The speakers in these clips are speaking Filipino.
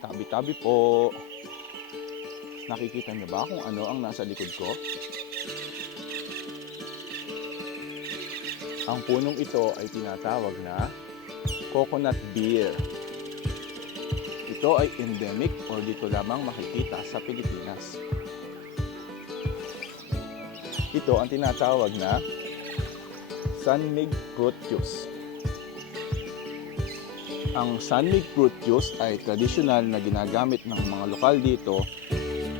Tabi-tabi po. Nakikita niyo ba kung ano ang nasa likod ko? Ang punong ito ay tinatawag na coconut beer. Ito ay endemic or dito lamang makikita sa Pilipinas. Ito ang tinatawag na San Mig fruit juice. Ang San Mig fruit juice ay tradisyonal na ginagamit ng mga lokal dito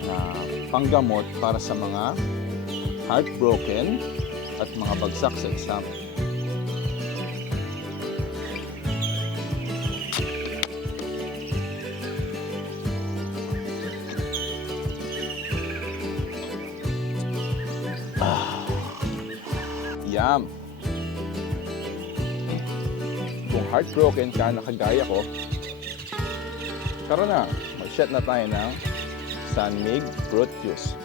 na panggamot para sa mga heartbroken at mga bagsak sa exam. Yum! Kung heartbroken ka na kagaya ko, tara na, mag-shot na tayo ng San Mig fruit juice.